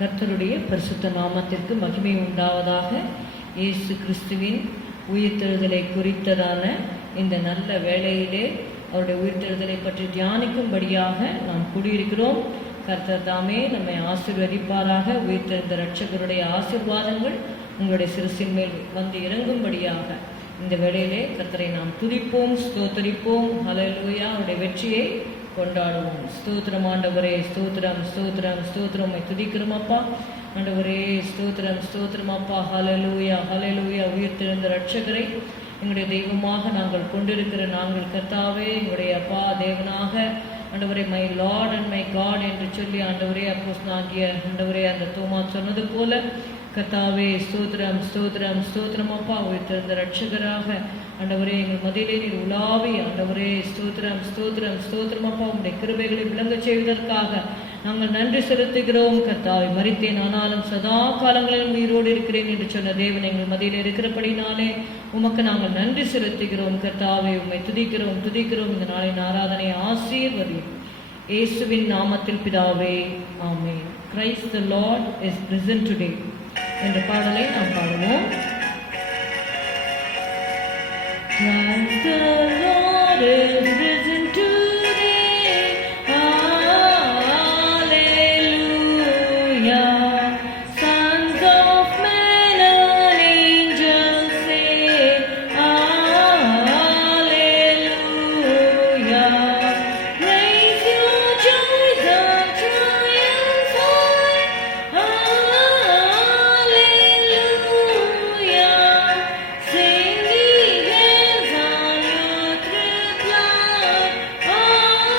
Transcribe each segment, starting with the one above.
கர்த்தருடைய பரிசுத்த நாமத்திற்கு மகிமை உண்டாவதாக. இயேசு கிறிஸ்துவின் உயிர்த்தெழுதலை குறித்ததான இந்த நல்ல வேளையிலே அவருடைய உயிர்த்தெழுதலை பற்றி தியானிக்கும்படியாக நாம் கூடியிருக்கிறோம். கர்த்தர் தாமே நம்மை ஆசீர்வதிப்பாராக. உயிர்த்தெழுந்த இரட்சகருடைய ஆசீர்வாதங்கள் உங்களுடைய சிறுசின் மேல் வந்து இறங்கும்படியாக இந்த வேளையிலே கர்த்தரை நாம் துதிப்போம், ஸ்தோத்தரிப்போம். ஹல்லேலூயா. அவருடைய வெற்றியை கொண்டாடுவோம். ஸ்தோத்திரம் ஆண்டவரே, ஸ்தோத்திரம் ஸ்தோத்திரம் ஸ்தோத்திரம். துதிக்கிறோம் அப்பா. ஆண்டவரே ஸ்தோத்திரம் ஸ்தோத்திரம் அப்பா. ஹல்லேலூயா ஹல்லேலூயா. உயிர்த்தெழுந்த இரட்சகரை எங்களுடைய தெய்வமாக நாங்கள் கொண்டிருக்கிற நாங்கள் கர்த்தாவே, எங்களுடைய அப்பா தேவனாக ஆண்டவரே, my lord and my god என்று சொல்லி ஆண்டவரே அப்போஸ்தலனாகிய ஆண்டவரே அந்த தோமா சொன்னது போல கர்த்தாவே ஸ்தோத்திரம் ஸ்தோத்திரம் ஸ்தோத்திரம் அப்பா. உயிர்த்தெழுந்த இரட்சகராக ஆண்டவரே எங்கள் மதியிலே நீர் உலாவி ஆண்டவரே ஸ்தோத்திரம் ஸ்தோத்திரம் ஸ்தோத்திரம் அப்பா. உங்களுடைய கிருபைகளை விளங்க செய்வதற்காக நாங்கள் நன்றி செலுத்துகிறோம். கர்த்தாவை மரித்தேன் ஆனாலும் சதா காலங்களிலும் உயிரோடு இருக்கிறேன் என்று சொன்ன தேவன் எங்கள் மதியில் இருக்கிறபடினாலே உமக்கு நாங்கள் நன்றி செலுத்துகிறோம். கர்த்தாவை உம்மை துதிக்கிறோம் துதிக்கிறோம். இந்த நாளின் ஆராதனை ஆசீர்வதியும் இயேசுவின் நாமத்தில் பிதாவே, ஆமென். Christ the lord is risen today என்ற பாடலை நாம் பாடுவோம். Christ the Lord is risen today. Hallelujah. Sons of men and angels say, Hallelujah. Raise your joys and triumphs high. Hallelujah. Sing the hands on your triplet. Hallelujah.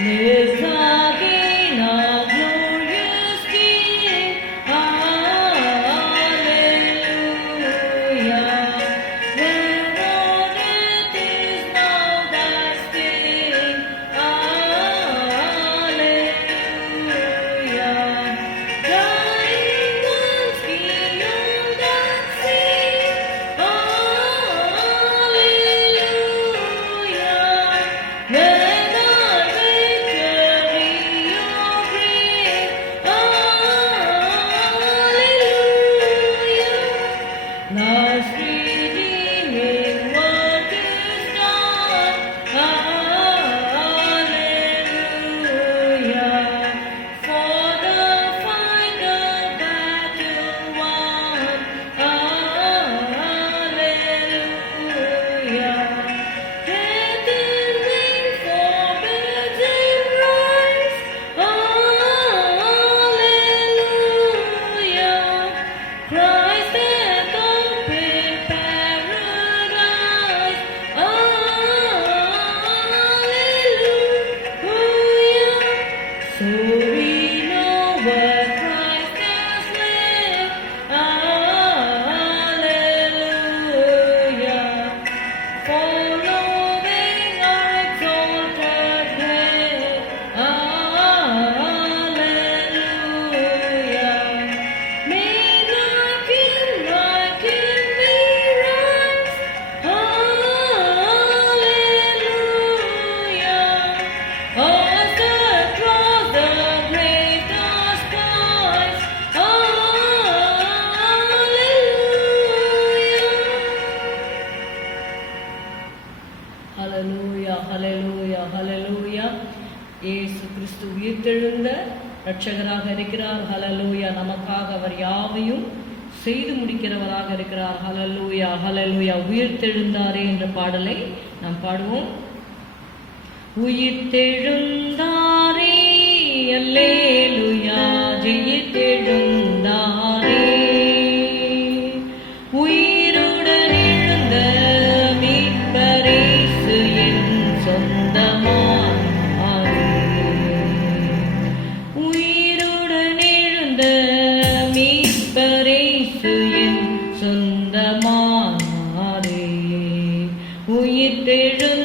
Lives again our glorious King. Hallelujah. Where all death is now thy sting. Hallelujah. Dying ones beyond that sea. Hallelujah. Where thy victory you bring. Hallelujah. Love's redeeming work is done. Hallelujah. For the final battle won. Hallelujah. Death in vain forbids and rise. Hallelujah. Christ hath opened paradise. Hallelujah. So we know where Christ has lived. Hallelujah. Following our exalted head. Hallelujah. May like him we rise. Hallelujah. As the cross, the grave, the skies. Hallelujah. ஹல்லேலூயா ஹல்லேலூயா ஹல்லேலூயா. இயேசு கிறிஸ்து உயிர்த்தெழுந்த இரட்சகராக இருக்கிறார். ஹல்லேலூயா. நமக்காக அவர் யாவையும் செய்து முடிக்கிறவராக இருக்கிறார். ஹல்லேலூயா ஹல்லேலூயா. உயிர்த்தெழுந்தாரே என்ற பாடலை நாம் பாடுவோம். உயிர்த்தெழுந்தாரே அல்லேலூயா. ஜெயித்தெழுந்தாரே. உயிருடன் எழுந்த மீட்பரேசு என் சொந்தமானாரே. உயிருடன் எழுந்த மீட்பரேசு என் சொந்தமானாரே. உயிர்த்தெழுந்தாரே.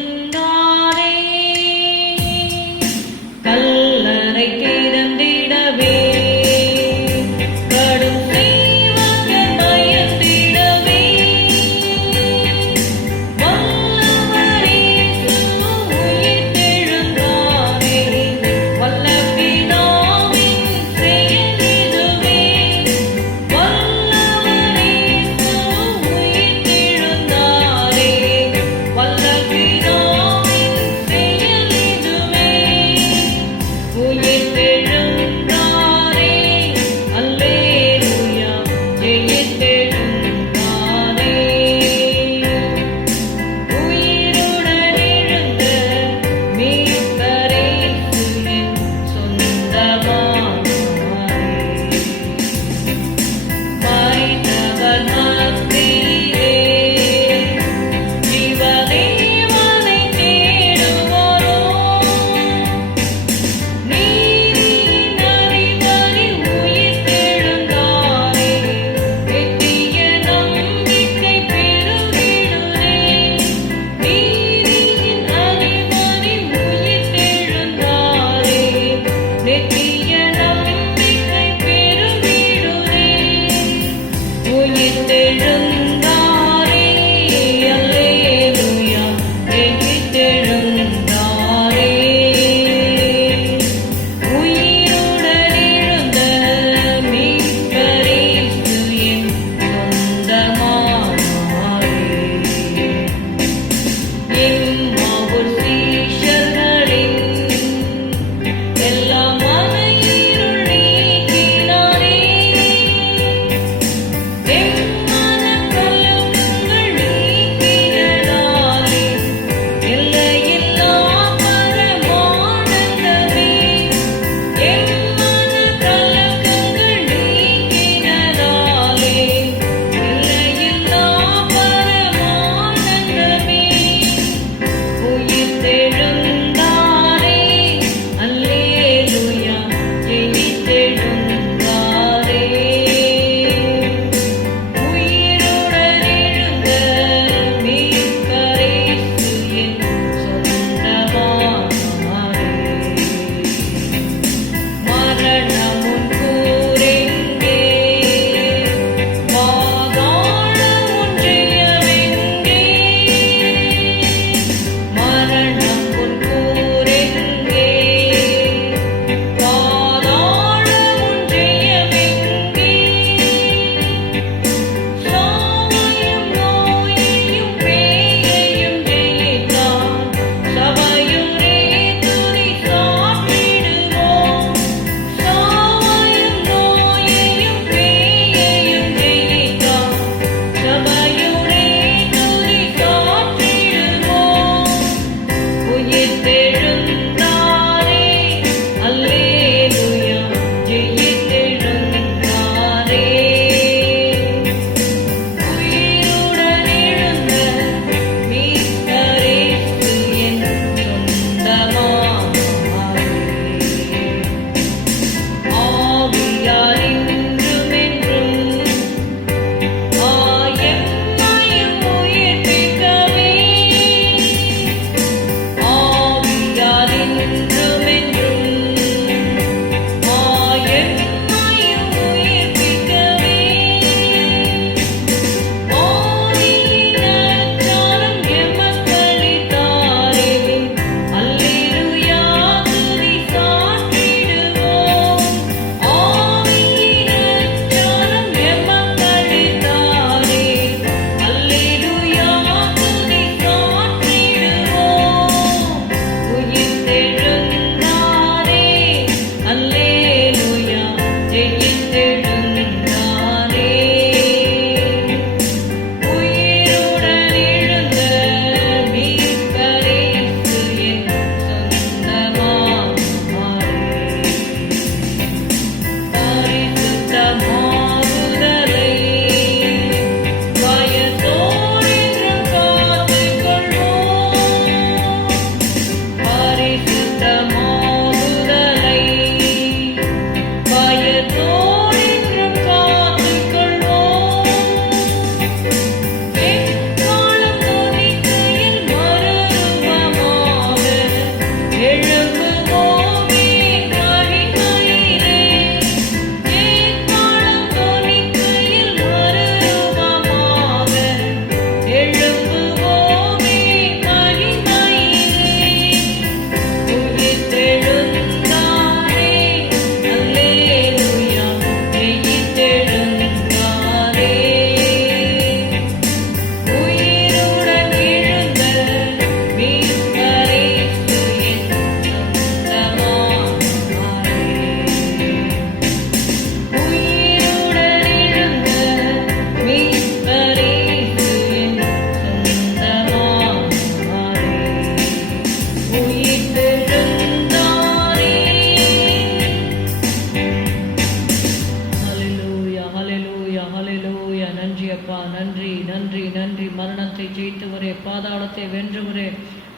ஜெயித்தவரே, பாதாளத்தை வென்றவரே,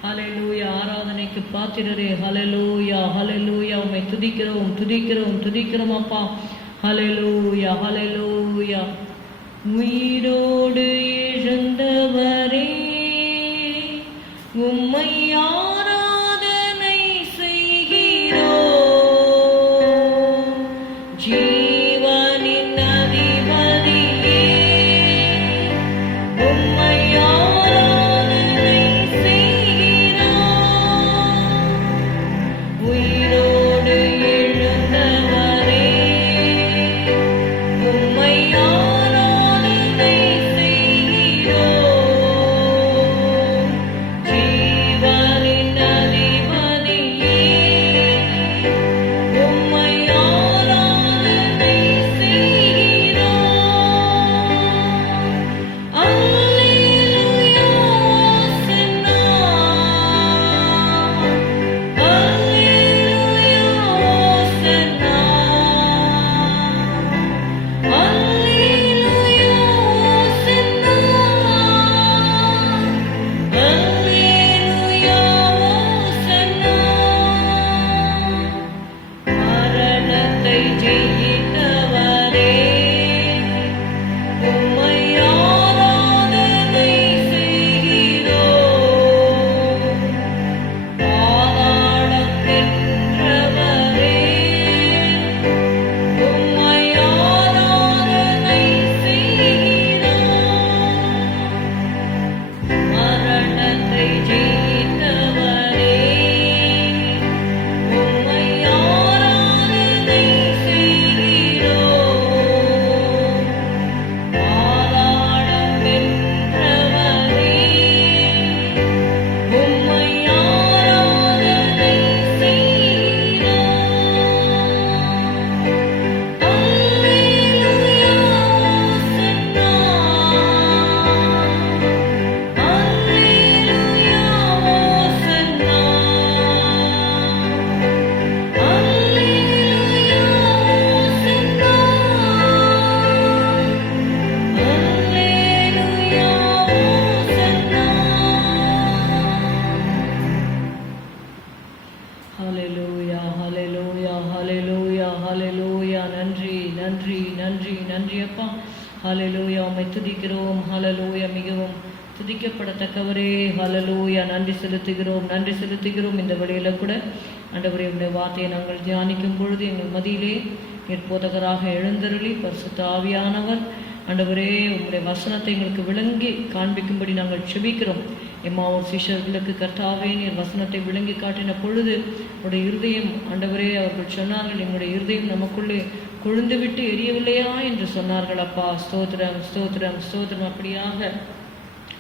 ஹல்லேலூயா, ஆராதனைக்கு பாத்திரரே, ஹல்லேலூயா, ஹல்லேலூயா, உம்மை துதிக்கிறோம் துதிக்கிறோம் துதிக்கிறோம் அப்பா, ஹல்லேலூயா, ஹல்லேலூயா. உயிரோடு எழுந்தவரே, உம்மை ஆராதனை செய்கிறோம். ஜீவனின் அதிபதியே, உம்மை ஆராதனை செய்கிறோம். உயிரோடு எழுந்தவரே, உம்மை ஆராதனை செய்கிறோம். ஜீவனின் அதிபதியே, உம்மை ஆராதனை செய்கிறோம். அல்லேலூயா, ஓசன்னா. அல்லேலூயா, ஓசன்னா. அல்லேலூயா, ஓசன்னா. அல்லேலூயா, ஓசன்னா. மரணத்தை ஜெயித்தவரே, உம்மை ஆராதனை செய்கிறோம். பாதாளம் வென்றவரே, உம்மை ஆராதனை செய்கிறோம். மரணத்தை ஜெயித்தவரே, உம்மை ஆராதனை செய்கிறோம். பாதாளம் வென்றவரே, உம்மை ஆராதனை செய்கிறோம். அல்லேலூயா, ஓசன்னா. அல்லேலூயா, ஓசன்னா. அல்லேலூயா, ஓசன்னா. அல்லேலூயா, ஓசன்னா. ஹல்லேலூயா, ஹல்லேலூயா, ஹல்லேலூயா, ஹல்லேலூயா. நன்றி நன்றி நன்றி நன்றி அப்பா, ஹல்லேலூயா. உம்மை துதிக்கிறோம், ஹல்லேலூயா. மிகவும் துதிக்கப்படத்தக்கவரே, ஹல்லேலூயா. நன்றி செலுத்துகிறோம் நன்றி செலுத்துகிறோம். இந்த வழியில கூட ஆண்டவரே, உம்முடைய வார்த்தையை நாங்கள் தியானிக்கும் பொழுது எங்கள் மத்தியிலே நீர் போதகராக எழுந்தருளி பரிசுத்த ஆவியானவர் ஆண்டவரே, உம்முடைய வசனத்தை எங்களுக்கு விளங்கி காண்பிக்கும்படி நாங்கள் செபிக்கிறோம். எம்மாவூர் சீஷர்களுக்கு கர்த்தாவே, நீர் வசனத்தை விளங்கி காட்டின பொழுது உடைய இருதயம் ஆண்டவரே, அவர்கள் சொன்னார்கள், எங்களுடைய இருதயம் நமக்குள்ளே கொழுந்து விட்டு எரியவில்லையா என்று சொன்னார்கள் அப்பா. ஸ்தோத்திரம் ஸ்தோத்திரம் ஸ்தோத்திரம். அப்படியாக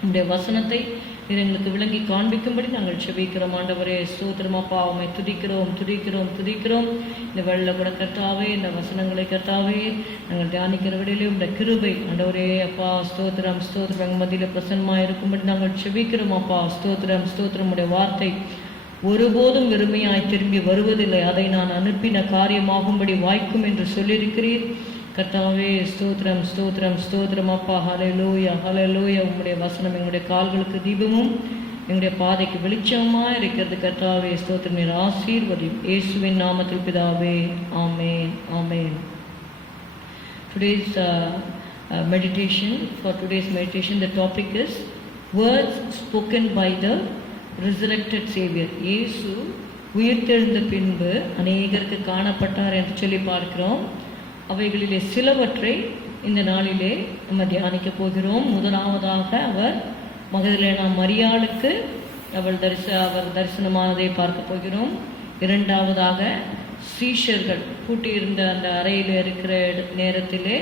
உம்முடைய வசனத்தை நீர் எங்களுக்கு விளங்கி காண்பிக்கும்படி நாங்கள் செபிக்கிறோம் ஆண்டவரே. ஸ்தோத்திரம் அப்பா. உம்மை துதிக்கிறோம் துதிக்கிறோம் துதிக்கிறோம். இந்த வெள்ள கூட கர்த்தாவே, இந்த வசனங்களை கர்த்தாவே நாங்கள் தியானிக்கிற விடையிலே உடைய கிருபை ஆண்டவரே அப்பா. ஸ்தோத்திரம் ஸ்தோத்திரம். எங்கள் மத்தியில் பிரசன்னமாக இருக்கும்படி நாங்கள் செபிக்கிறோம் அப்பா. ஸ்தோத்திரம் ஸ்தோத்திரம். உடைய வார்த்தை ஒருபோதும் வெறுமையாய் திரும்பி வருவதில்லை, அதை நான் அனுப்பின காரியமாகும்படி வாய்க்கும் என்று சொல்லியிருக்கிறீர் கர்த்தாவே. ஸ்தோத்திரம் ஸ்தோத்திரம் ஸ்தோத்திரம் அப்பா. ஹல்லேலூயா ஹல்லேலூயா. உம்முடைய வசனம் எங்களுடைய கால்களுக்கு தீபமும் எங்களுடைய பாதைக்கு வெளிச்சமாக இருக்கிறது கர்த்தாவே. ஸ்தோத்திரம். நீர் ஆசீர்வதியும் இயேசுவின் நாமத்தில் பிதாவே, ஆமென் ஆமென். Today's meditation, for today's meditation, the topic is words spoken by the resurrected Savior. இயேசு உயிர்த்தெழுந்த பின்பு அநேகருக்கு காணப்பட்டார் என்று சொல்லி பார்க்கிறோம். அவைகளிலே சிலவற்றை இந்த நாளிலே நம்ம தியானிக்க போகிறோம். முதலாவதாக அவர் மகதலேனா மரியாளுக்கு அவர் தரிசனமானதை பார்க்க போகிறோம். இரண்டாவதாக சீஷர்கள் கூட்டியிருந்த அந்த அறையில் இருக்கிற நேரத்திலே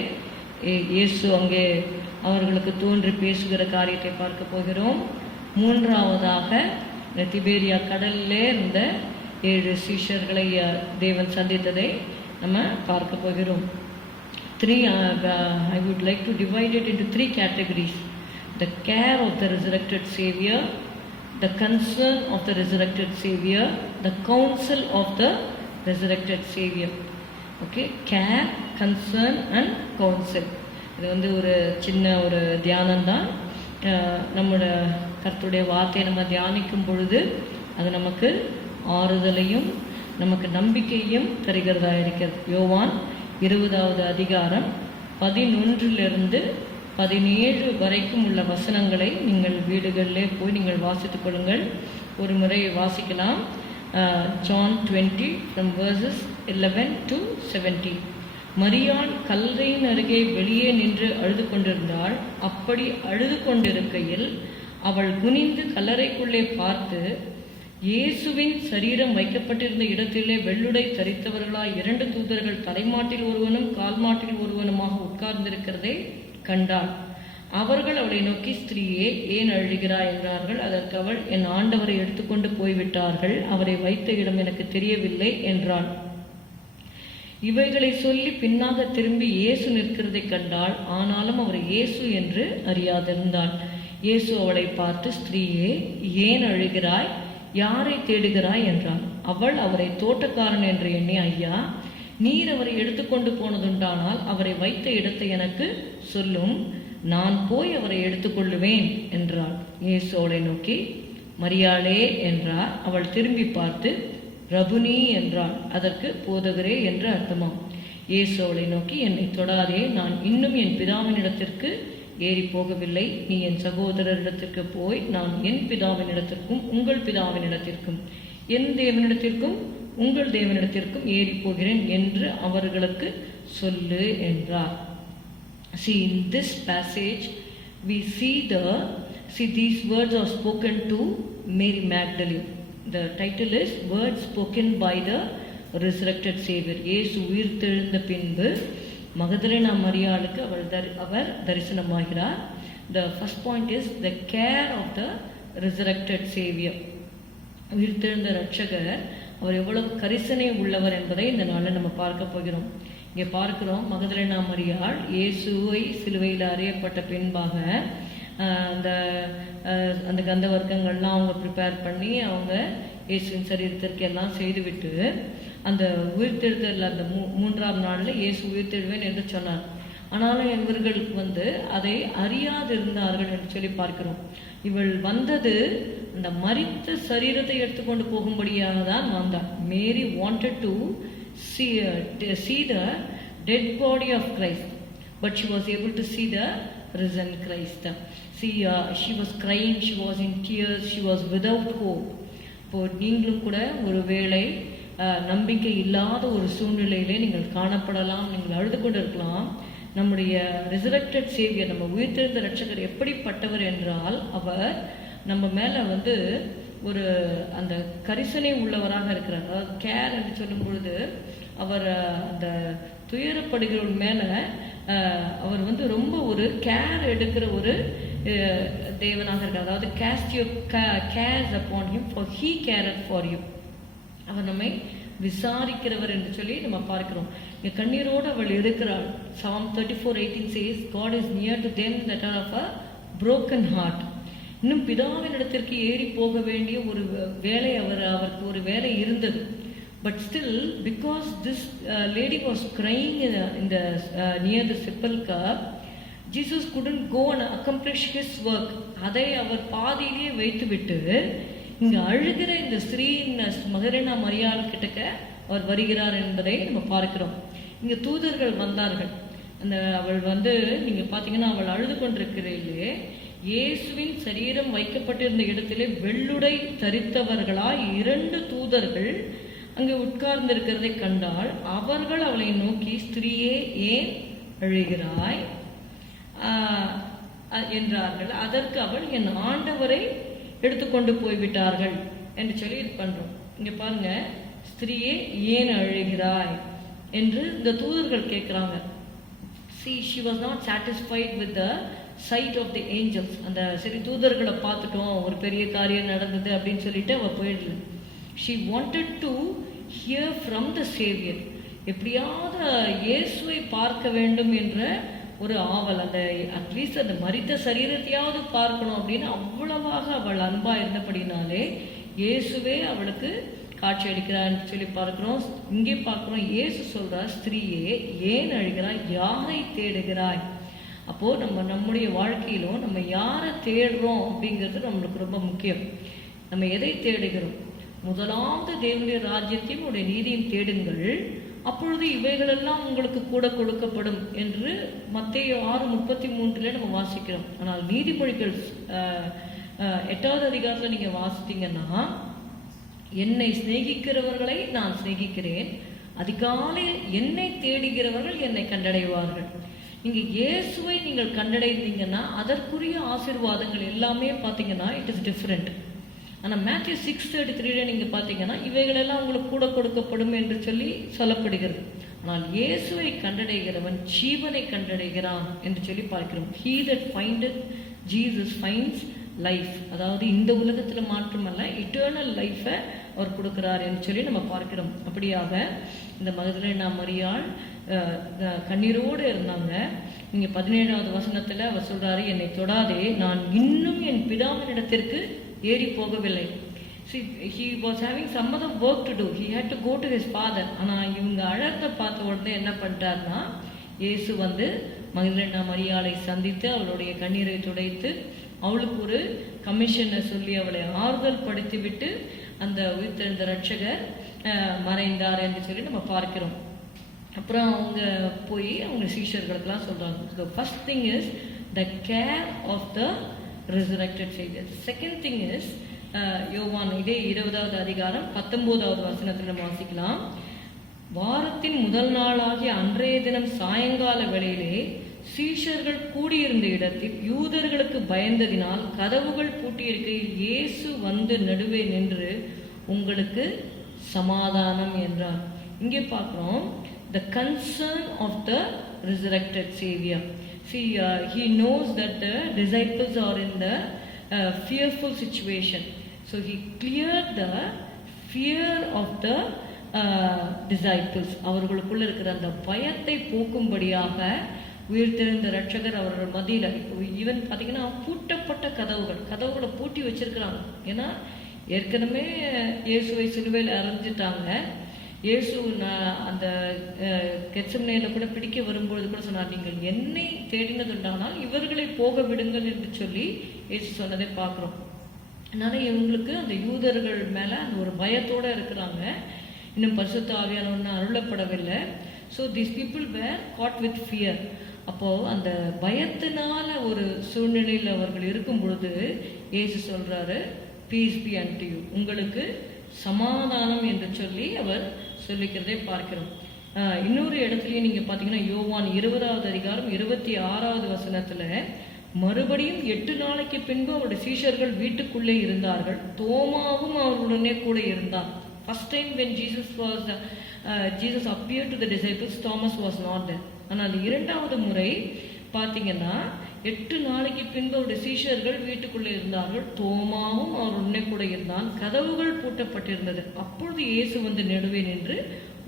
இயேசு அங்கே அவர்களுக்கு தோன்றி பேசுகிற காரியத்தை பார்க்க போகிறோம். மூன்றாவதாக திபேரியா கடலிலே இருந்த 7 சீஷர்களை தேவன் சந்தித்ததை நம்ம பார்க்க போகிறோம். I would like to divide it into 3 categories: the care of the resurrected Savior, the concern of the resurrected Savior, the counsel of the resurrected Savior. Okay, care, concern and counsel. இது ஒரு சின்ன ஒரு தியானம் தான். நம்மளோட கர்த்தருடைய வார்த்தையை நம்ம தியானிக்கும் பொழுது அது நமக்கு ஆறுதலையும் நமக்கு நம்பிக்கையும் தருகிறதா இருக்கிறது. யோவான் 20வது அதிகாரம் 11 17 வரைக்கும் உள்ள வசனங்களை நீங்கள் வீடுகளிலே போய் நீங்கள் வாசித்துக் கொள்ளுங்கள். ஒரு முறை வாசிக்கலாம். John 20 from verses 11 to 17. மரியாள் கல்லறையின் அருகே வெளியே நின்று அழுது கொண்டிருந்தாள். அப்படி அழுது கொண்டிருக்கையில் அவள் குனிந்து கல்லறைக்குள்ளே பார்த்து, இயேசுவின் சரீரம் வைக்கப்பட்டிருந்த இடத்திலே வெள்ளுடை தரித்தவர்களாய் 2 தூதர்கள் தலைமாட்டில் ஒருவனும் கால்மாட்டில் ஒருவனுமாக உட்கார்ந்திருக்கிறதை கண்டாள். அவர்கள் அவளை நோக்கி, ஸ்திரீயே, ஏன் அழுகிறாய் என்றார்கள். அதற்கு அவள், என் ஆண்டவரை எடுத்துக்கொண்டு போய்விட்டார்கள், அவரை வைத்த இடம் எனக்கு தெரியவில்லை என்றாள். இவைகளை சொல்லி பின்னாக திரும்பி இயேசு நிற்கிறதை கண்டாள். ஆனாலும் அவர் இயேசு என்று அறியாதிருந்தாள். இயேசு அவளை பார்த்து, ஸ்திரீயே, ஏன் அழுகிறாய்? யாரை தேடுகிறாய் என்றாள். அவள் அவரை தோட்டக்காரன் என்று எண்ணி, ஐயா, நீர் அவரை எடுத்துக்கொண்டு போனதுண்டானால் அவரை வைத்த இடத்தை எனக்கு சொல்லும், நான் போய் அவரை எடுத்துக்கொள்ளுவேன் என்றாள். இயேசு அவளை நோக்கி, மரியாளே என்றார். அவள் திரும்பி பார்த்து ரபுனி என்றாள். அதற்கு போதகரே என்று அர்த்தமாம். இயேசு அவளை நோக்கி, என்னை தொடாதே, நான் இன்னும் என் பிதாவினிடத்திற்கு ஏறி போகவில்லை. நீ என் சகோதரரிடத்திற்கு போய், நான் என் பிதாவினிடத்திற்கும் உங்கள் பிதாவினிடத்திற்கும் என் தேவனிடத்திற்கும் உங்கள் தேவனிடத்திற்கும் ஏறி போகிறேன் என்று அவர்களுக்கு சொல்லு என்றார். See, in this passage we see these words are spoken to Mary Magdalene. The title is Words Spoken by the Resurrected Savior. இயேசு உயிர்த்தெழுந்த பின்பு மகதலேனா மரியாளுக்கு அவர் தரிசனமாகிறார். The first point is the care of the resurrected Savior. உயிர்த்தெழுந்த இரட்சகர் அவர் எவ்வளவு கரிசனை உள்ளவர் என்பதை இந்த நாளில் நம்ம பார்க்க போகிறோம். இங்கே பார்க்கிறோம், மகதலேனா மரியாள் இயேசுவை சிலுவையில் அறையப்பட்ட பின்பாக அந்த கந்த வர்க்கங்கள்லாம் அவங்க ப்ரிப்பேர் பண்ணி அவங்க இயேசுவின் சரீரத்திற்கு எல்லாம் செய்துவிட்டு அந்த உயிர்த்தெழுதல் அந்த 3ஆம் நாளில் இயேசு உயிர்த்தெழுவேன் என்று சொன்னார். ஆனாலும் இவர்களுக்கு அதை அறியாதிருந்தார்கள் என்று சொல்லி பார்க்கிறோம். இவள் வந்தது அந்த மரித்த சரீரத்தை எடுத்துக்கொண்டு போகும்படியாக தான் வந்தாள். மேரி wanted to see the dead body of Christ, but she was able to see the risen Christ. She was crying, she was in tears, she was without hope. இப்போ நீங்களும் கூட ஒருவேளை நம்பிக்கை இல்லாத ஒரு சூழ்நிலையிலே நீங்கள் காணப்படலாம், நீங்கள் அழுது கொண்டு இருக்கலாம். நம்முடைய ரிசரக்டட் சேவியர், நம்ம உயிர்த்தெழுந்த இரட்சகர் எப்படிப்பட்டவர் என்றால், அவர் நம்ம மேல ஒரு அந்த கரிசனை உள்ளவராக இருக்கிறார். அதாவது கேர் என்று சொல்லும் பொழுது அவர் அந்த துயரப்படுகிறவர்கள் மேல அவர் ரொம்ப ஒரு கேர் எடுக்கிற ஒரு தேவனாக இருக்கிறார். அதாவது cast your cares upon him for he cared for you. அவர் நம்மை விசாரிக்கிறவர் என்று சொல்லி நம்ம பார்க்கிறோம். இங்க கண்ணீரோடு அவள் இருக்கிறாள். Psalm 34:18 says, God is near to them that are of a broken heart. இன்னும் பிதாவின் இடத்திற்கு ஏறி போக வேண்டிய ஒரு வேலை அவருக்கு ஒரு வேலை இருந்தது. But still, because this lady was crying in the near the sepulchre, Jesus couldn't go and accomplish his work. அதை அவர் பாதியிலேயே வைத்துவிட்டு இங்க அழுகிற இந்த ஸ்ரீயின் மகதலேனா மரியாள் கிட்டக்க அவர் வருகிறார் என்பதை நம்ம பார்க்கிறோம். இங்க தூதர்கள் வந்தார்கள். அவள் நீங்க பாத்தீங்கன்னா அவள் அழுது கொண்டிருக்கிறீர்களே, இயேசுவின் சரீரம் வைக்கப்பட்டிருந்த இடத்திலே வெள்ளுடை தரித்தவர்களாய் 2 தூதர்கள் அங்கே உட்கார்ந்திருக்கிறதை கண்டால் அவர்கள் அவளை நோக்கி, ஸ்திரீயே, ஏன் அழுகிறாய் என்றார்கள். அதற்கு அவள், என் ஆண்டவரை எடுத்துக்கொண்டு போய்விட்டார்கள் என்று சொல்லி பண்றோம். இங்க பாருங்க, ஸ்திரீயே, ஏன் அழுகிறாய் என்று இந்த தூதர்கள் கேட்கிறாங்க. See, she was not satisfied with the sight of the angels. அந்த சரி தூதர்களை பார்த்துட்டோம், ஒரு பெரிய காரியம் நடந்தது அப்படின்னு சொல்லிட்டு அவ போயிடல. She wanted to hear from the Savior. எப்படியாவது இயேசுவை பார்க்க வேண்டும் என்ற ஒரு ஆவல், அந்த அட்லீஸ்ட் அந்த மரித்த சரீரத்தையாவது பார்க்கணும் அப்படின்னு அவ்வளவாக அவள் அன்பா இருந்தபடினாலே இயேசுவே அவளுக்கு காட்சி அளிக்கிறான்னு சொல்லி பார்க்கிறோம். இங்கே பார்க்கிறோம், இயேசு சொல்றார், ஸ்திரீயே, ஏன் அழுகிறாய்? யாரை தேடுகிறாய்? அப்போது நம்முடைய வாழ்க்கையிலும் நம்ம யாரை தேடுறோம் அப்படிங்கிறது நம்மளுக்கு ரொம்ப முக்கியம். நம்ம எதை தேடுகிறோம்? முதலாவது தேவனுடைய ராஜ்யத்தையும் உடைய நீதியும் தேடுங்கள், அப்பொழுது இவைகளெல்லாம் உங்களுக்கு கூட கொடுக்கப்படும் என்று மத்தேயு 6:33 நம்ம வாசிக்கிறோம். ஆனால் நீதிமொழிகள் 8வது அதிகாரத்தில் நீங்கள் வாசித்தீங்கன்னா, என்னை சிநேகிக்கிறவர்களை நான் சிநேகிக்கிறேன், அதிகாலையில் என்னை தேடுகிறவர்கள் என்னை கண்டடைவார்கள். நீங்கள் இயேசுவை நீங்கள் கண்டடைந்தீங்கன்னா அதற்குரிய ஆசீர்வாதங்கள் எல்லாமே பார்த்தீங்கன்னா இட் இஸ் டிஃப்ரெண்ட். ஆனால் மேத்யூ 6:33 நீங்கள் பார்த்தீங்கன்னா இவைகளெல்லாம் உங்களுக்கு கூட கொடுக்கப்படும் என்று சொல்லி சொல்லப்படுகிறது. ஆனால் இயேசுவை கண்டடைகிறவன் ஜீவனை கண்டடைகிறான் என்று சொல்லி பார்க்கிறோம். He that findeth Jesus finds life. அதாவது இந்த உலகத்தில் மாற்றமல்ல, இட்டர்னல் லைஃபை அவர் கொடுக்கிறார் என்று சொல்லி நம்ம பார்க்கிறோம். அப்படியாக இந்த மகதலேனா மரியாள் கண்ணீரோடு இருந்தாங்க. இங்கே 17வது வசனத்தில் அவர் சொல்றாரு, என்னை தொடாதே, நான் இன்னும் என் பிதாவினிடத்திற்கு ஏறி போகவில்லை. See, he was having some other work to do. He had to go to his father. ஆனால் இவங்க அழகை பார்த்த உடனே என்ன பண்ணிட்டார்னா, இயேசு மகதலேனா மரியாளை சந்தித்து அவளுடைய கண்ணீரை துடைத்து அவளுக்கு ஒரு கமிஷனை சொல்லி அவளை ஆறுதல் படுத்திவிட்டு அந்த உயிர்த்தெழுந்த ரட்சகர் மறைந்தார் என்று சொல்லி நம்ம பார்க்கிறோம். அப்புறம் அவங்க போய் அவங்க சீஷர்களுக்கெல்லாம் சொல்றாங்க. The first thing is the care of the resurrected Savior. Second thing is யோவான் இதே 20வது அதிகாரம் 19வது வசனத்தில் நம்ம வாசிக்கலாம். வாரத்தின் முதல் நாளாகிய அன்றைய தினம் சாயங்கால வேளையிலே சீஷர்கள் கூடியிருந்த இடத்தில் யூதர்களுக்கு பயந்ததினால் கதவுகள் பூட்டியிருக்கையில் இயேசு நடுவே நின்று உங்களுக்கு சமாதானம் என்றார். இங்கே பார்க்கிறோம் the concern of the resurrected Savior. See, he knows that the disciples are in the fearful situation. So he cleared the fear of the disciples. அவர்களுக்குள்ள இருக்கிற அந்த பயத்தை போக்கும்படியாக உயிர்த்தெழுந்த ரட்சகர் அவர்கள் மத்தியில் ஈவன் பார்த்தீங்கன்னா பூட்டப்பட்ட கதவுகளை பூட்டி வச்சிருக்கிறாங்க. ஏன்னா ஏற்கனவே இயேசுவை சிலுவையில் அறைஞ்சிட்டாங்க. இயேசு அந்த கெத்செமனேயில் கூட பிடிக்க வரும்பொழுது கூட சொன்னார், நீங்கள் என்னை தேடினதுண்டானால் இவர்களை போக விடுங்கள் என்று சொல்லி இயேசு சொன்னதை பார்க்குறோம். அதனால இவங்களுக்கு அந்த யூதர்கள் மேலே அந்த ஒரு பயத்தோடு இருக்கிறாங்க. இன்னும் பரிசுத்த ஆவியானவர்னு அருளப்படவில்லை. So these people were caught with fear. அப்போது அந்த பயத்தினால ஒரு சூழ்நிலையில் அவர்கள் இருக்கும் பொழுது இயேசு சொல்கிறாரு, பீஸ் பி அன்டு யூ, உங்களுக்கு சமாதானம் என்று சொல்லி அவர் சொல்லிக்கிறதை பார்க்கிறோம். இன்னொரு இடத்துலையும் நீங்கள் பார்த்தீங்கன்னா யோவான் 20வது அதிகாரம் 26வது வசனத்தில், மறுபடியும் 8 நாளைக்கு பின்பு அவருடைய சீஷர்கள் வீட்டுக்குள்ளே இருந்தார்கள், தோமாவும் அவர்களுடனே கூட இருந்தார். First time when Jesus appeared to the disciples, Thomas was not there. ஆனால் 2வது முறை பார்த்தீங்கன்னா 8 நாளைக்கு பின்பு அவருடைய சீஷர்கள் வீட்டுக்குள்ளே இருந்தார்கள், தோமாவும் அவருடனே கூட இருந்தான், கதவுகள் பூட்டப்பட்டிருந்தது. அப்பொழுது இயேசு நடுவே நின்று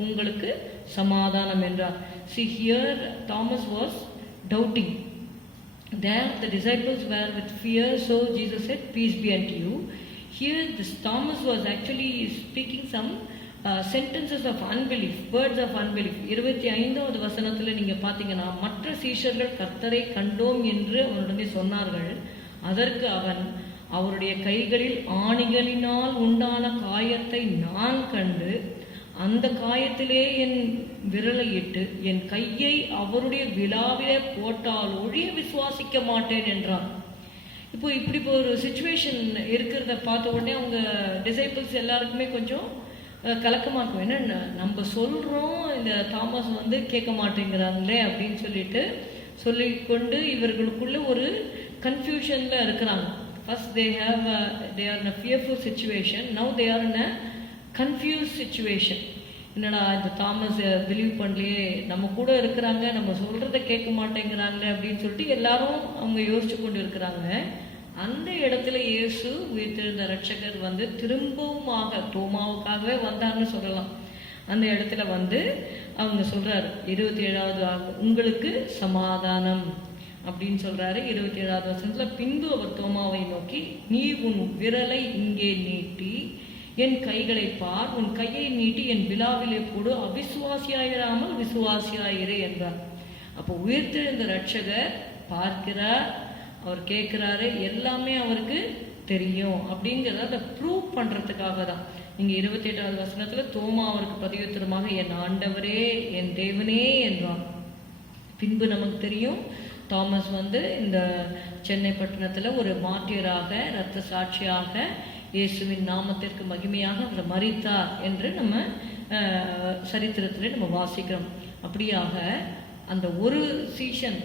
உங்களுக்கு சமாதானம் என்றார். See, here Thomas was doubting. There the disciples were with fear, so Jesus said, peace be unto you. Here this Thomas was actually speaking some sentences of unbelief, words of unbelief. 25வது வசனத்தில் நீங்கள் பார்த்தீங்கன்னா, மற்ற சீஷர்கள் கர்த்தரை கண்டோம் என்று அவருடனே சொன்னார்கள். அதற்கு அவன், அவருடைய கைகளில் ஆணிகளினால் உண்டான காயத்தை நான் கண்டு அந்த காயத்திலே என் விரலை இட்டு என் கையை அவருடைய விழாவிலே போட்டால் ஒழிய விசுவாசிக்க மாட்டேன் என்றான். இப்படி ஒரு சுச்சுவேஷன் இருக்கிறத பார்த்த உடனே அவங்க டிசைபிள்ஸ் எல்லாருக்குமே கொஞ்சம் கலக்கமாக இருக்கும். என்ன நம்ம சொல்கிறோம், இந்த தாமஸ் கேட்க மாட்டேங்கிறாங்களே அப்படின்னு சொல்லிக்கொண்டு இவர்களுக்குள்ள ஒரு கன்ஃபியூஷனில் இருக்கிறாங்க. First they are in a fearful situation. Now they are in a confused situation. என்னடா இந்த தாமஸ் பிலீவ் பண்ணலையே, நம்ம கூட இருக்கிறாங்க, நம்ம சொல்கிறத கேட்க மாட்டேங்கிறாங்களே அப்படின்னு சொல்லிட்டு எல்லாரும் அவங்க யோசிச்சு கொண்டு இருக்கிறாங்க. அந்த இடத்துல இயேசு உயிர்த்தெழுந்த ரட்சகர் திரும்பவுமாக தோமாவுக்காகவே வந்தார்னு சொல்லலாம். அந்த இடத்துல அவங்க சொல்றாரு 27வது, உங்களுக்கு சமாதானம் அப்படின்னு சொல்றாரு. 27வது வசனத்துல, பின்பு அவர் தோமாவை நோக்கி, நீ உன் விரலை இங்கே நீட்டி என் கைகளை பார், உன் கையை நீட்டி என் விழாவிலே போடு, அவிசுவாசியாயிராமல் விசுவாசியாயிரு என்றார். அப்போ உயிர்த்தெழுந்த ரட்சகர் பார்க்கிறார், அவர் கேட்குறாரு, எல்லாமே அவருக்கு தெரியும் அப்படிங்கிறத அதை ப்ரூவ் பண்ணுறதுக்காக தான். இங்கே 28வது வசனத்தில் தோமா அவருக்கு பதிவுத்தரமாக என் ஆண்டவரே என் தேவனே என்றான். பின்பு நமக்கு தெரியும் தாமஸ் இந்த சென்னை பட்டணத்தில் ஒரு மார்ட்டியராக இரத்த சாட்சியாக இயேசுவின் நாமத்திற்கு மகிமையாக அவர் மரித்தார் என்று நம்ம சரித்திரத்திலே நம்ம வாசிக்கிறோம். அப்படியாக அந்த ஒரு சீசன்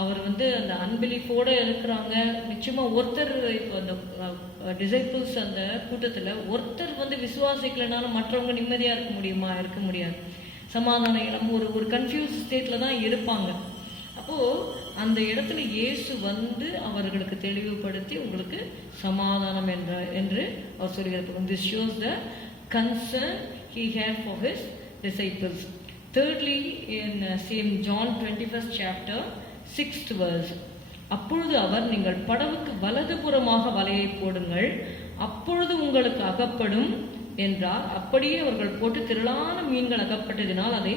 அவர் அந்த அன்பிலீஃபோடு இருக்கிறாங்க. நிச்சயமாக ஒருத்தர் இப்போ அந்த டிசைபிள்ஸ் அந்த கூட்டத்தில் ஒருத்தர் விசுவாசிக்கலைனாலும் மற்றவங்க நிம்மதியாக இருக்க முடியாது. சமாதானம் இல்லாமல் ஒரு கன்ஃபியூஸ் ஸ்டேட்டில் தான் இருப்பாங்க. அப்போது அந்த இடத்துல இயேசு அவர்களுக்கு தெளிவுபடுத்தி உங்களுக்கு சமாதானம் என்று அவர் சொல்கிறார். This shows the concern he had for his disciples. Thirdly, in same John 21st chapter 6th verse, அப்பொழுது அவர் நீங்கள் படவுக்கு வலதுபுறமாக வலையை போடுங்கள், அப்பொழுது உங்களுக்கு அகப்படும் என்றார். அப்படியே அவர்கள் போட்டு திரளான மீன்கள் அகப்பட்டதினால் அதை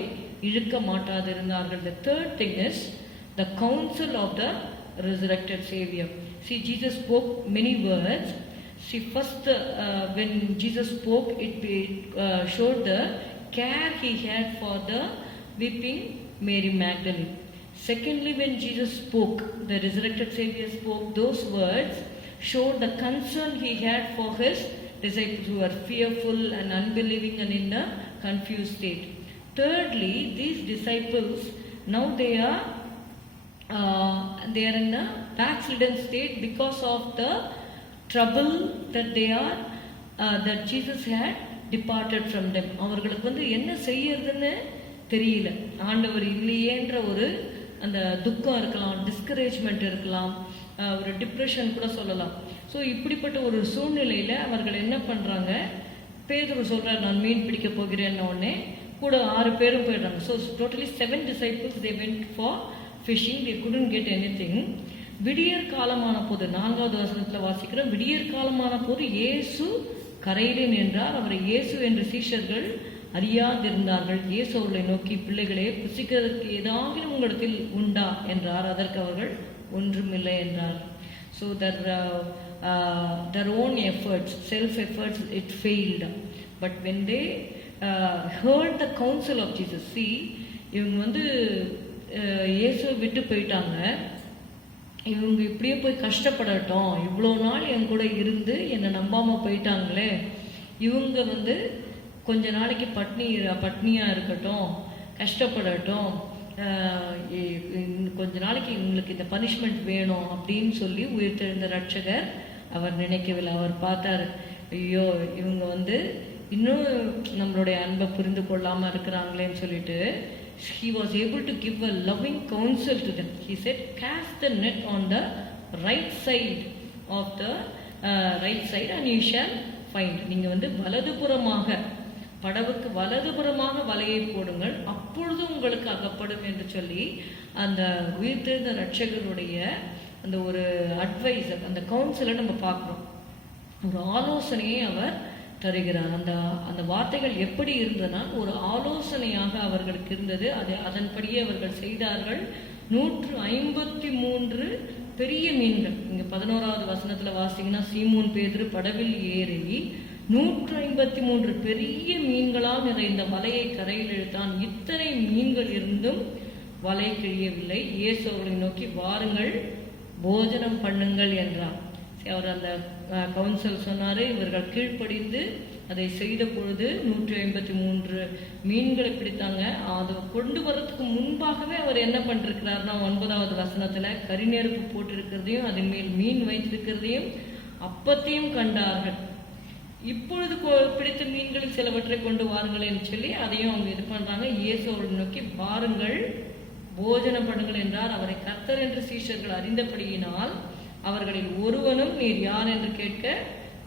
இழுக்க மாட்டாதிருந்தார்கள். The third thing is the counsel of the resurrected Savior. See, Jesus spoke many words. See, first when Jesus spoke, it showed the care he had for the weeping Mary Magdalene. Secondly, when Jesus spoke, the resurrected Savior spoke, those words showed the concern he had for his disciples who were fearful and unbelieving and in a confused state. Thirdly, these disciples, now they are in a backslidden state because of the trouble that that Jesus had departed from them. அவர்களுக்கு என்ன செய்யறதுன்னு தெரியல. ஆண்டவர் இல்லையேன்ற ஒரு அந்த துக்கம் இருக்கலாம், discouragement இருக்கலாம், ஒரு டிப்ரெஷன் கூட சொல்லலாம். ஸோ இப்படிப்பட்ட ஒரு சூழ்நிலையில் அவர்கள் என்ன பண்ணுறாங்க, பேதுரு சொல்கிறார் நான் மீன் பிடிக்க போகிறேன்னு உடனே கூட 6 பேரும் போயிடுறாங்க. So totally 7 disciples they went for fishing. They couldn't get anything. விடியற் காலமான போது 4வது வசனத்தில் வாசிக்கிறோம், விடியற் காலமான போது இயேசு கரையிலே நின்றார். அவரை இயேசு என்று சீஷர்கள் அறியாதிருந்தார்கள். இயேசு அவர்களை நோக்கி, பிள்ளைகளே, புசிக்கிறதற்கு ஏதாவது உங்களிடத்தில் உண்டா என்றார். அதற்கு அவர்கள் ஒன்றுமில்லை என்றார். So their own efforts, self efforts, it failed. But when they heard the counsel of Jesus, see, இவங்க இயேசுவை விட்டு போயிட்டாங்க, இவங்க இப்படியே போய் கஷ்டப்படட்டும், இவ்வளோ நாள் என் கூட இருந்து என்னை நம்பாமல் போயிட்டாங்களே, இவங்க கொஞ்ச நாளைக்கு பட்னியாக இருக்கட்டும், கஷ்டப்படட்டும், கொஞ்ச நாளைக்கு இவங்களுக்கு இந்த பனிஷ்மெண்ட் வேணும் அப்படின்னு சொல்லி உயிர்த்தெழுந்த ரட்சகர் அவர் நினைக்கவில்லை. அவர் பார்த்தார், ஐயோ இவங்க இன்னும் நம்மளுடைய அன்பை புரிந்து கொள்ளாமல் இருக்கிறாங்களேன்னு சொல்லிட்டு he was able to give a loving counsel to them. He said, cast the net on the right side of the right side and you shall find. நீங்க வலதுபுறமாக, படவுக்கு வலதுபுறமாக வலையை போடுங்கள், அப்பொழுது உங்களுக்கு அகப்படும் என்று சொல்லி அந்த உயிர்த்தெழுந்த ரட்சகருடைய அந்த ஒரு அட்வைஸ், அந்த கவுன்சிலை நம்ம பார்க்குறோம். ஒரு ஆலோசனையை அவர் தருகிறார். அந்த வார்த்தைகள் எப்படி இருந்ததுன்னா ஒரு ஆலோசனையாக அவர்களுக்கு இருந்தது. அதன்படியே அவர்கள் செய்தார்கள். 153 பெரிய மீன்கள். இங்கே 11வது வசனத்தில் வாசிங்கன்னா, சீமோன் பேதுரு படவில் ஏறி 153 பெரிய மீன்களால் நிறைந்த வலையை கரையில் இழுத்தான். இத்தனை மீன்கள் இருந்தும் வலை கிழியவில்லை. இயேசு அவர்களை நோக்கி, வாருங்கள், போஜனம் பண்ணுங்கள் என்றார். அவர் அந்த கவுன்சில் சொன்னார். இவர்கள் கீழ்ப்படிந்து அதை செய்த பொழுது 153 மீன்களை பிடித்தாங்க. அதை கொண்டு வரதுக்கு முன்பாகவே அவர் என்ன பண்ணிருக்கிறார்னா, 9வது வசனத்தில் கரிநெருப்பு போட்டிருக்கிறதையும் அதன் மேல் மீன் வைத்திருக்கிறதையும் அப்பத்தையும் கண்டார்கள். இப்பொழுது பிடித்த மீன்களில் சிலவற்றை கொண்டு வாருங்களேன்னு சொல்லி அதையும் அவங்க இது பண்றாங்க. இயேசு அவர்களை நோக்கி, வாருங்கள், போஜனம் பண்ணுங்கள் என்றார். அவரை கர்த்தர் என்று சீஷர்கள் அறிந்தபடியினால் அவர்களில் ஒருவனும் நீர் யார் என்று கேட்க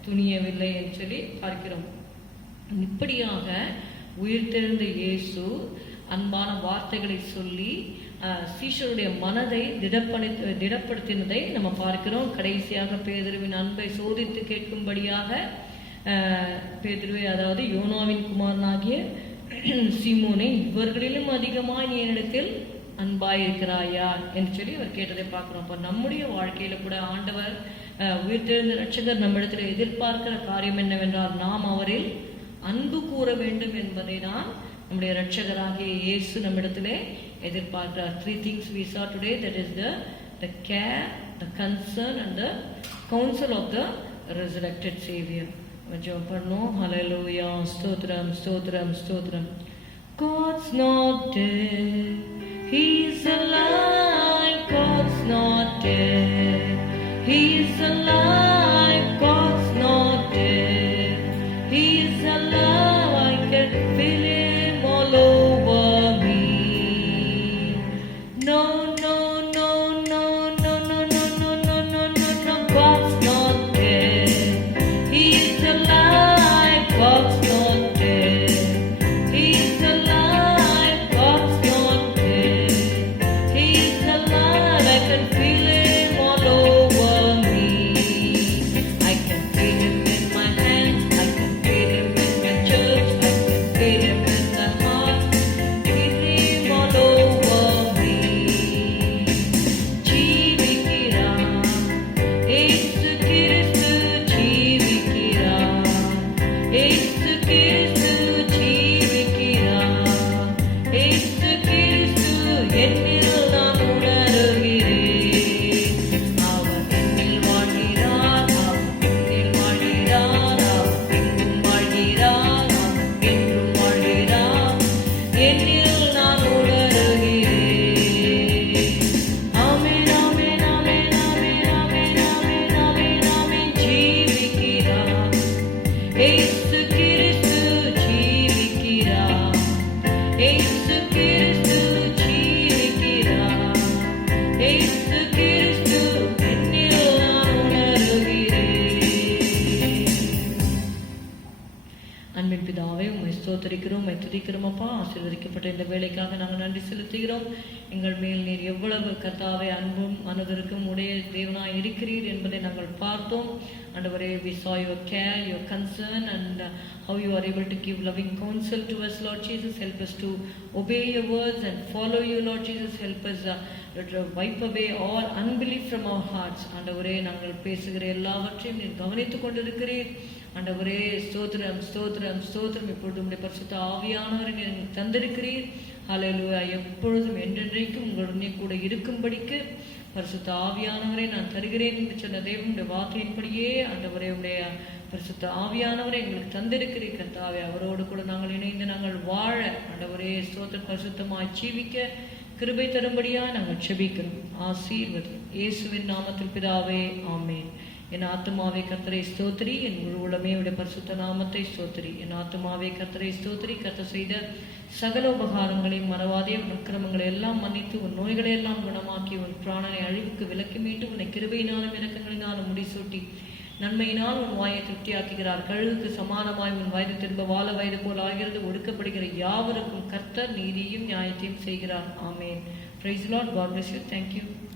துணியவில்லை என்று சொல்லி பார்க்கிறோம். இப்படியாக உயிர்த்தெழுந்த இயேசு அன்பான வார்த்தைகளை சொல்லி சீஷருடைய மனதை திடப்படுத்தினதை நம்ம பார்க்கிறோம். கடைசியாக பேதுருவின் அன்பை சோதித்து கேட்கும்படியாக பேதுருவை, அதாவது யோனாவின் குமாரனாகிய சீமோனை, இவர்களிலும் அதிகமாக என்னிடத்தில் அன்பாய் இருக்கிறாயா என்று சொல்லி அவர் கேட்டதை பார்க்கிறோம். அப்போ நம்முடைய வாழ்க்கையில கூட ஆண்டவர் உயிர்த்தெழுந்த ரட்சகர் நம்மிடத்தில் எதிர்பார்க்கிற காரியம் என்னவென்றால் நாம் அவரில் அன்பு கூற வேண்டும் என்பதை தான் நம்முடைய ரட்சகராகிய இயேசு நம்மிடத்திலே எதிர்பார்க்கிறார். 3 things we saw today, that is the care, the concern and the counsel of the resurrected Savior. ஜெபம் பண்ணோம். ஹல்லேலூயா. ஸ்தோத்திரம் ஸ்தோத்திரம் ஸ்தோத்திரம். God's not dead, He's alive. God's not dead, He's alive. God's not dead, He's alive. I can feel Him all over me. No, no, no, no, no, no, no, no, no, no, no, no. God's not dead, He's alive. God's not dead, He's alive. God's not dead, He's alive. I can feel Him all over me. I can feel Him in my hands, I can feel Him in my church, I can feel Him in the heart. Feel Him all over me. ஜீவிக்கிறார் இயேசு கிறிஸ்து, ஜீவிக்கிறார் இயேசு கிறிஸ்து, ஜீவிக்கிறார் இயேசு கிறிஸ்து. என்னில் நான் உணர்கிறேன், அவர் என்னில் வாழ்கிறார், அவர் என்னில் வாழ்கிறார், அவர் எங்கும் வாழ்கிறார், அவர் என்றும் வாழ்கிறார். என்னில் நான் உணர்கிறேன். ஆமென், ஆமென், ஆமென், ஆமென், ஆமென், ஆமென், ஆமென், ஆமென். ஜீவிக்கிறார் இயேசு கிறிஸ்து, ஜீவிக்கிறார் இயேசு கிறிஸ்து, ஜீவிக்கிறார் இயேசு கிறிஸ்து. என்னில் நான் உணர்கிறேன். அன்பின் பிதாவே, உம்மை ஸ்தோத்திரிக்கிறோம், உம்மை துதிக்கிறோம் அப்பா. ஆசீர்வதிக்கப்பட்ட இந்த வேலைக்காக நாங்கள் நன்றி செலுத்துகிறோம். எங்கள் மேல் நீர் எவ்வளவு கர்த்தாவே அன்பும் மனதிற்கும் உடைய தேவனாய் இருக்கிறீர் என்பதை நாங்கள் பார்த்தோம். ஆண்டவரே, we saw your care, your concern and how you are able to give loving counsel to us, Lord Jesus. Help us to obey your words and follow you, Lord Jesus. Help us to wipe away all unbelief from our hearts. ஆண்டவரே, நாங்கள் பேசுகிற எல்லாவற்றையும் நீர் கவனித்துக் கொண்டிருக்கிறீர். ஆண்டவரே, ஸ்தோத்திரம் ஸ்தோத்திரம் ஸ்தோத்திரம். இப்பொழுது உம்முடைய பரிசுத்த ஆவியானவரை நீர் தந்திருக்கிறீர். ஹல்லேலூயா. எப்பொழுதும் என்றென்றைக்கும் உங்களுடனே கூட இருக்கும்படிக்கு பரிசுத்த ஆவியானவரை நான் தருகிறேன் என்று சொன்ன தேவனுடைய வார்த்தையின்படியே ஆண்டவரே, உடைய பரிசுத்த ஆவியானவரை எங்களுக்கு தந்திருக்கிறீர் கர்த்தாவே. அவரோடு கூட நாங்கள் இணைந்து நாங்கள் வாழ ஆண்டவரே ஸ்தோத்திரம் பரிசுத்தமாய் ஜீவிக்க கிருபை தரும்படியா நாங்கள் செபிக்கிறோம். ஆசீர்வதி இயேசுவின் நாமத்தில் பிதாவே, ஆமென். என் ஆத்துமாவே கர்த்தரை ஸ்தோத்திரி, என் முழு உளமே உடைய பரிசுத்த நாமத்தை ஸ்தோத்திரி. என் ஆத்துமாவே கர்த்தரை ஸ்தோத்திரி. கர்த்தர் செய்த சகல உபகாரங்களையும் மறவாதே. உன் அக்கிரமங்களை எல்லாம் மன்னித்து, உன் நோய்களை எல்லாம் குணமாக்கி, உன் பிராணனை அழிவுக்கு விலக்கி மீட்டு, உன்னை கிருபையினாலும் இரக்கங்களினாலும் முடிசூட்டி, நன்மையினால் உன் வாயை திருப்தியாக்குகிறார். கழுகுக்கு சமானமாய் உன் வயது திரும்ப வாழ வயது போல் ஆகிறது. ஒடுக்கப்படுகிற யாவருக்கும் கர்த்தர் நீதியும் நியாயத்தையும் செய்கிறார். ஆமென். Praise the Lord. God bless you. Thank you.